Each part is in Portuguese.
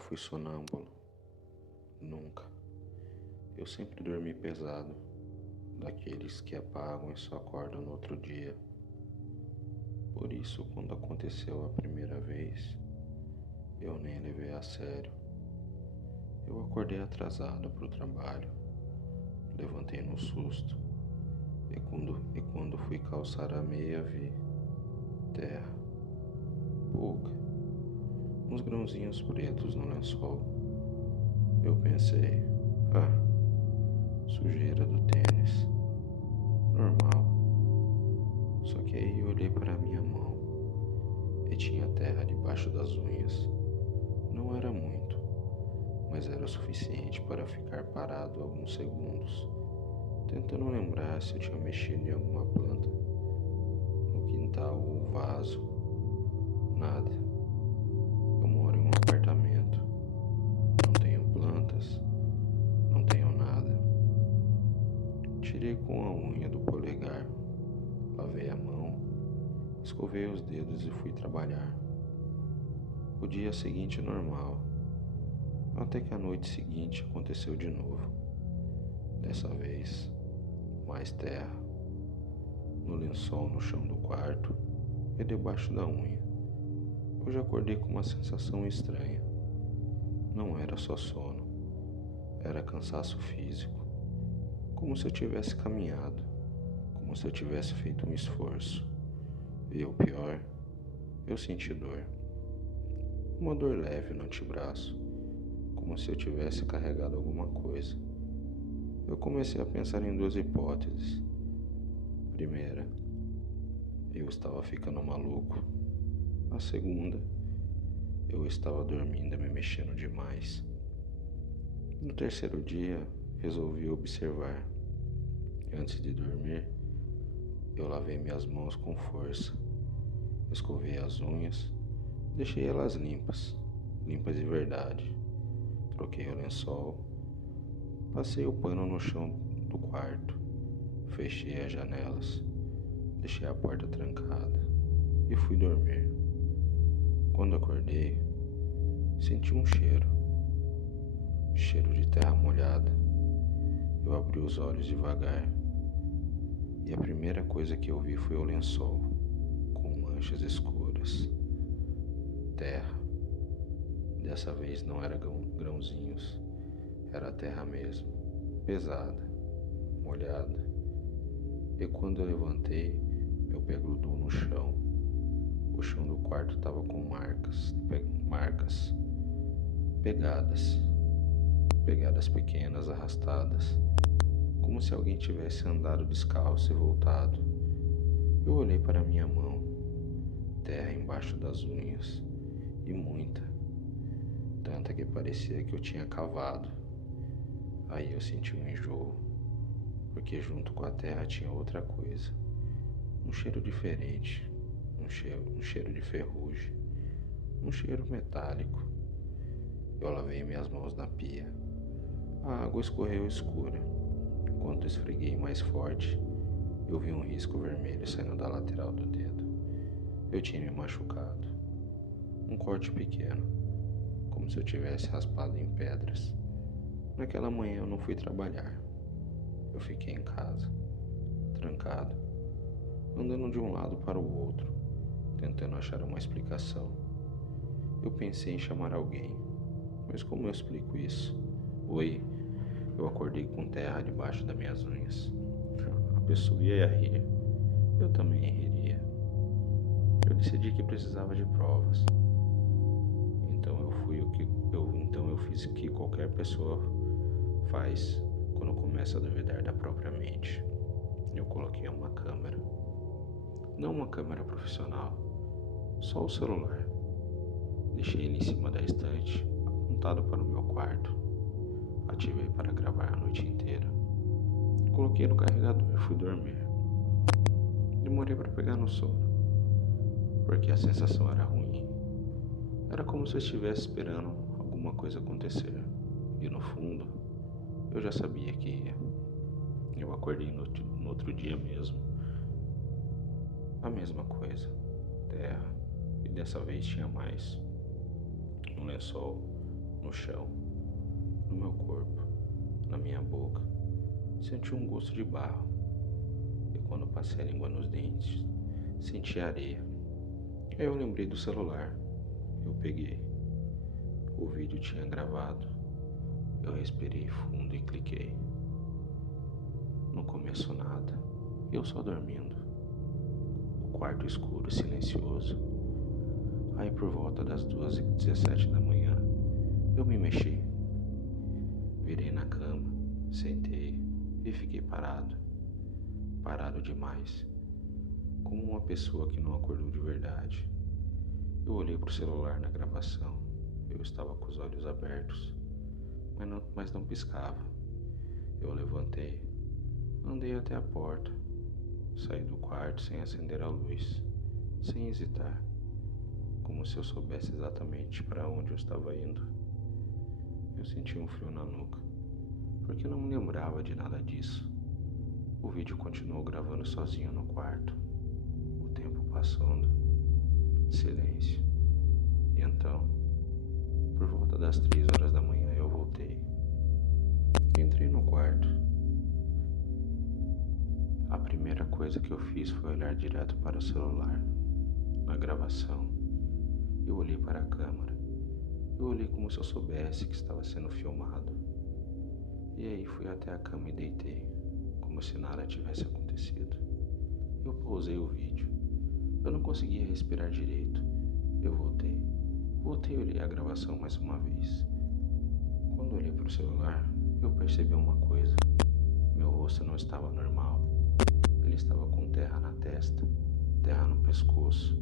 fui sonâmbulo. Nunca. Eu sempre dormi pesado, daqueles que apagam e só acordam no outro dia. Por isso, quando aconteceu a primeira vez, eu nem levei a sério. Eu acordei atrasado para o trabalho, levantei no susto, e quando fui calçar a meia vi terra, pouca, uns grãozinhos pretos no lençol. Eu pensei, sujeira do tênis, normal. Só que aí eu olhei para minha mão e tinha terra debaixo das unhas. Não era muito, mas era o suficiente para ficar parado alguns segundos, tentando lembrar se eu tinha mexido em alguma planta, no quintal ou vaso. Nada. Eu moro em um apartamento. Não tenho plantas, não tenho nada. Tirei com a unha do polegar, lavei a mão, escovei os dedos e fui trabalhar. O dia seguinte normal, até que a noite seguinte aconteceu de novo. Dessa vez, mais terra, no lençol no chão do quarto e debaixo da unha. Hoje acordei com uma sensação estranha. Não era só sono, era cansaço físico, como se eu tivesse caminhado, como se eu tivesse feito um esforço. E o pior, eu senti dor. Uma dor leve no antebraço, como se eu tivesse carregado alguma coisa. Eu comecei a pensar em duas hipóteses. Primeira, eu estava ficando maluco. A segunda, eu estava dormindo e me mexendo demais. No terceiro dia, resolvi observar. Antes de dormir, eu lavei minhas mãos com força, escovei as unhas, deixei elas limpas de verdade. Troquei o lençol, passei o pano no chão do quarto, fechei as janelas, deixei a porta trancada e fui dormir. Quando acordei, senti um cheiro de terra molhada. Eu abri os olhos devagar e a primeira coisa que eu vi foi o lençol, com manchas escuras. Terra. Dessa vez não era grãozinhos, era terra mesmo, pesada, molhada. E quando eu levantei, meu pé grudou no chão. O chão do quarto estava com marcas, pegadas pequenas, arrastadas, como se alguém tivesse andado descalço e voltado. Eu olhei para minha mão, terra embaixo das unhas, e muita, tanta que parecia que eu tinha cavado. Aí eu senti um enjoo, porque junto com a terra tinha outra coisa, um cheiro diferente, um cheiro de ferrugem, um cheiro metálico. Eu lavei minhas mãos na pia. A água escorreu escura. Enquanto esfreguei mais forte, eu vi um risco vermelho saindo da lateral do dedo. Eu tinha me machucado. Um corte pequeno, como se eu tivesse raspado em pedras. Naquela manhã eu não fui trabalhar. Eu fiquei em casa, trancado, andando de um lado para o outro, tentando achar uma explicação. Eu pensei em chamar alguém, mas como eu explico isso? Oi, eu acordei com terra debaixo das minhas unhas. A pessoa ia rir, eu também riria. Eu decidi que precisava de provas. Então eu fiz o que qualquer pessoa faz quando começa a duvidar da própria mente. Eu coloquei uma câmera. Não uma câmera profissional, só o celular. Deixei ele em cima da estante, apontado para o meu quarto. Ativei para gravar a noite inteira. Coloquei no carregador e fui dormir. Demorei para pegar no sono, porque a sensação era ruim. Era como se eu estivesse esperando alguma coisa acontecer. E no fundo, eu já sabia que ia. Eu acordei no outro dia mesmo. A mesma coisa. Terra. E dessa vez tinha mais. Um lençol no chão, no meu corpo, na minha boca. Senti um gosto de barro. E quando passei a língua nos dentes, senti areia. Aí eu lembrei do celular. Eu peguei. O vídeo tinha gravado. Eu respirei fundo e cliquei. Não começou nada. Eu só dormindo. O quarto escuro e silencioso. Aí por volta das 2h17 da manhã, eu me mexi. Virei na cama, sentei e fiquei parado. Parado demais. Como uma pessoa que não acordou de verdade. Eu olhei pro celular na gravação. Eu estava com os olhos abertos, mas não piscava. Eu levantei, andei até a porta, saí do quarto sem acender a luz, sem hesitar, como se eu soubesse exatamente para onde eu estava indo. Eu senti um frio na nuca, porque não me lembrava de nada disso. O vídeo continuou gravando sozinho no quarto. O tempo passando. Silêncio. E então, por volta das 3h da manhã, eu voltei. Entrei no quarto. A primeira coisa que eu fiz foi olhar direto para o celular. Na gravação, eu olhei para a câmera. Eu olhei como se eu soubesse que estava sendo filmado. E aí fui até a cama e deitei, como se nada tivesse acontecido. Eu pausei o vídeo. Eu não conseguia respirar direito. Eu voltei. Voltei e olhei a gravação mais uma vez. Quando olhei para o celular, eu percebi uma coisa. Meu rosto não estava normal. Ele estava com terra na testa, terra no pescoço.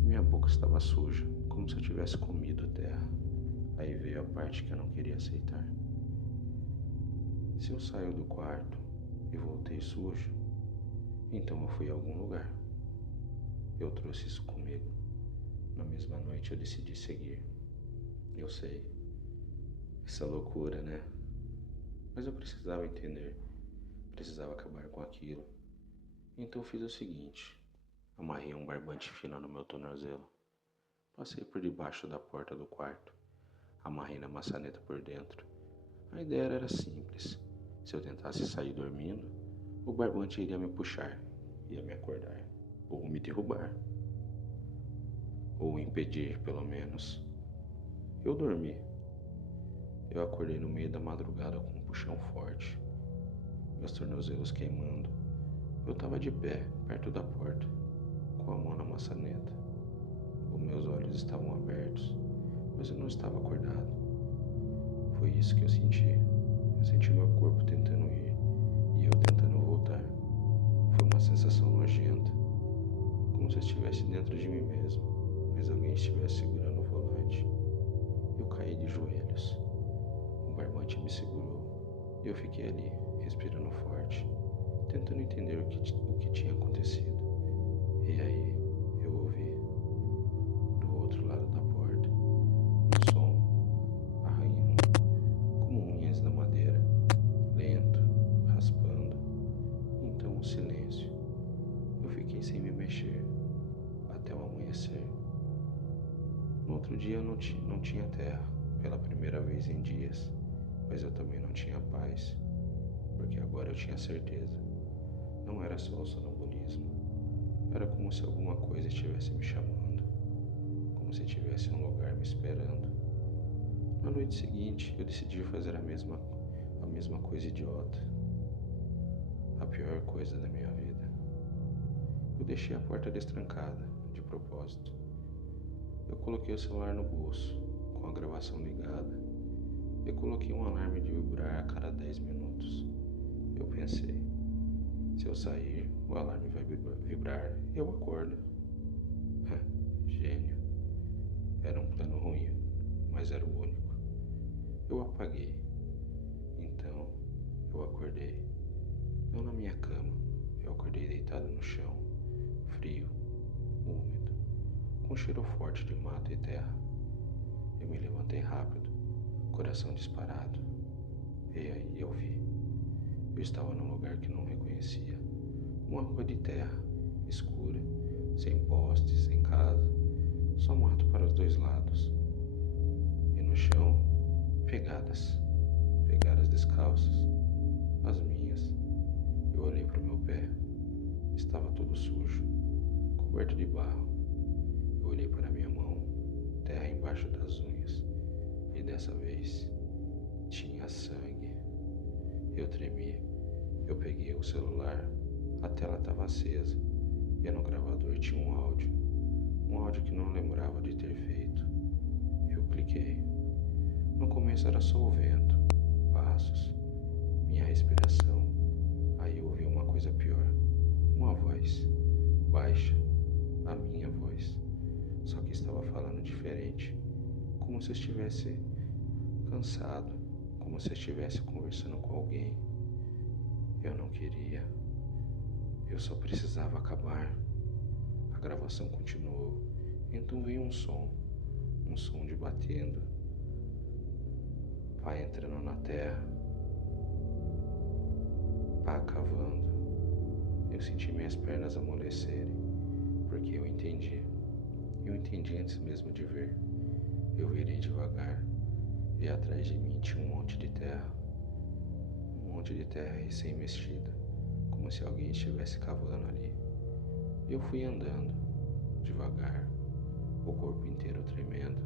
Minha boca estava suja, como se eu tivesse comido terra. Aí veio a parte que eu não queria aceitar. Se eu saio do quarto e voltei sujo, então eu fui a algum lugar. Eu trouxe isso comigo. Na mesma noite eu decidi seguir. Eu sei. Essa loucura, né? Mas eu precisava entender. Precisava acabar com aquilo. Então eu fiz o seguinte. Amarrei um barbante fino no meu tornozelo. Passei por debaixo da porta do quarto. Amarrei na maçaneta por dentro. A ideia era simples. Se eu tentasse sair dormindo, o barbante iria me puxar, ia me acordar, ou me derrubar. Ou impedir, pelo menos. Eu dormi. Eu acordei no meio da madrugada com um puxão forte. Meus tornozelos queimando. Eu estava de pé, perto da porta, com a mão na maçaneta. Os meus olhos estavam abertos, mas eu não estava acordado. Foi isso que eu senti. Eu senti meu corpo tentando ir e eu tentando voltar. Foi uma sensação nojenta, como se eu estivesse dentro de mim mesmo, mas alguém estivesse segurando o volante. Eu caí de joelhos. O barbante me segurou e eu fiquei ali, respirando forte, tentando entender o que tinha acontecido. E aí, eu ouvi, do outro lado da porta, um som arranhando, como unhas na madeira, lento, raspando. Então um silêncio. Eu fiquei sem me mexer, até o amanhecer. No outro dia eu não tinha terra, pela primeira vez em dias, mas eu também não tinha paz, porque agora eu tinha certeza. Não era só o sonambulismo, era como se alguma coisa estivesse me chamando, como se tivesse um lugar me esperando. Na noite seguinte, eu decidi fazer a mesma coisa idiota, a pior coisa da minha vida. Eu deixei a porta destrancada, de propósito. Eu coloquei o celular no bolso, com a gravação ligada. Eu coloquei um alarme de vibrar a cada 10 minutos. Eu pensei, se eu sair, o alarme vai vibrar, eu acordo. Gênio. Era um plano ruim, mas era o único. Eu apaguei. Então, eu acordei. Não na minha cama. Eu acordei deitado no chão, frio, úmido, com cheiro forte de mato e terra. Eu me levantei rápido, coração disparado. E aí eu vi. Eu estava num lugar que não reconhecia. Uma rua de terra, escura, sem postes, sem casa, só mato para os dois lados. E no chão, pegadas, pegadas descalças, as minhas. Eu olhei para o meu pé, estava todo sujo, coberto de barro. Eu olhei para minha mão, terra embaixo das unhas, e dessa vez tinha sangue. Eu tremi, eu peguei o celular, a tela estava acesa, e no gravador tinha um áudio que não lembrava de ter feito. Eu cliquei. No começo era só o vento, passos, minha respiração. Aí eu ouvi uma coisa pior, uma voz, baixa, a minha voz, só que estava falando diferente, como se eu estivesse cansado, como se eu estivesse conversando com alguém. Eu não queria, eu só precisava acabar. A gravação continuou, então veio um som de batendo, pá entrando na terra, pá cavando. Eu senti minhas pernas amolecerem, porque eu entendi antes mesmo de ver. Eu virei devagar e atrás de mim tinha um monte de terra recém-mexida, como se alguém estivesse cavando ali. Eu fui andando, devagar, o corpo inteiro tremendo.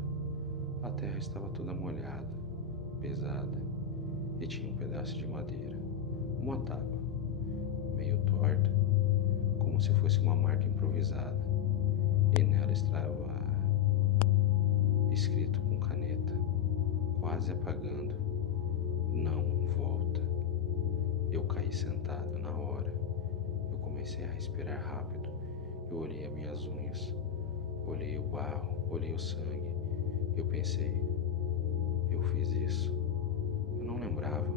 A terra estava toda molhada, pesada, e tinha um pedaço de madeira, uma tábua, meio torta, como se fosse uma marca improvisada, e nela estava escrito com caneta, quase apagando: não volta. Eu caí sentado na hora. Eu comecei a respirar rápido. Eu olhei as minhas unhas, olhei o barro, olhei o sangue. Eu pensei, eu fiz isso. Eu não lembrava,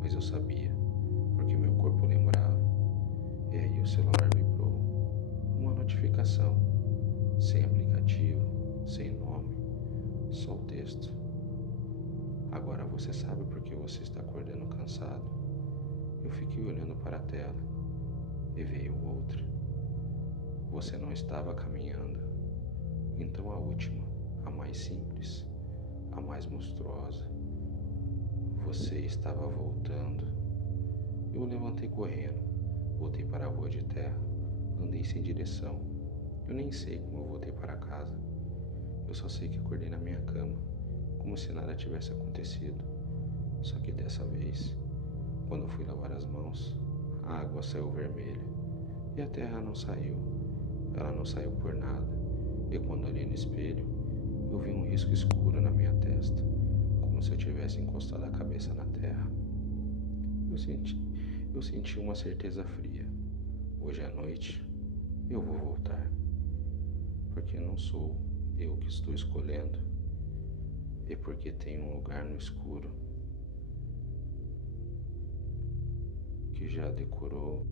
mas eu sabia, porque meu corpo lembrava. E aí o celular vibrou. Uma notificação, sem aplicativo, sem nome, só o texto. Agora você sabe por que você está acordando cansado. Eu fiquei olhando para a tela e veio outra. Você não estava caminhando. Então a última, a mais simples, a mais monstruosa. Você estava voltando. Eu levantei correndo, voltei para a rua de terra, andei sem direção. Eu nem sei como eu voltei para casa. Eu só sei que acordei na minha cama, como se nada tivesse acontecido. Só que dessa vez, quando eu fui lavar as mãos, a água saiu vermelha e a terra não saiu. Ela não saiu por nada. E quando olhei no espelho, eu vi um risco escuro na minha testa, como se eu tivesse encostado a cabeça na terra. Eu senti uma certeza fria. Hoje à noite, eu vou voltar. Porque não sou eu que estou escolhendo, e porque tem um lugar no escuro que já decorou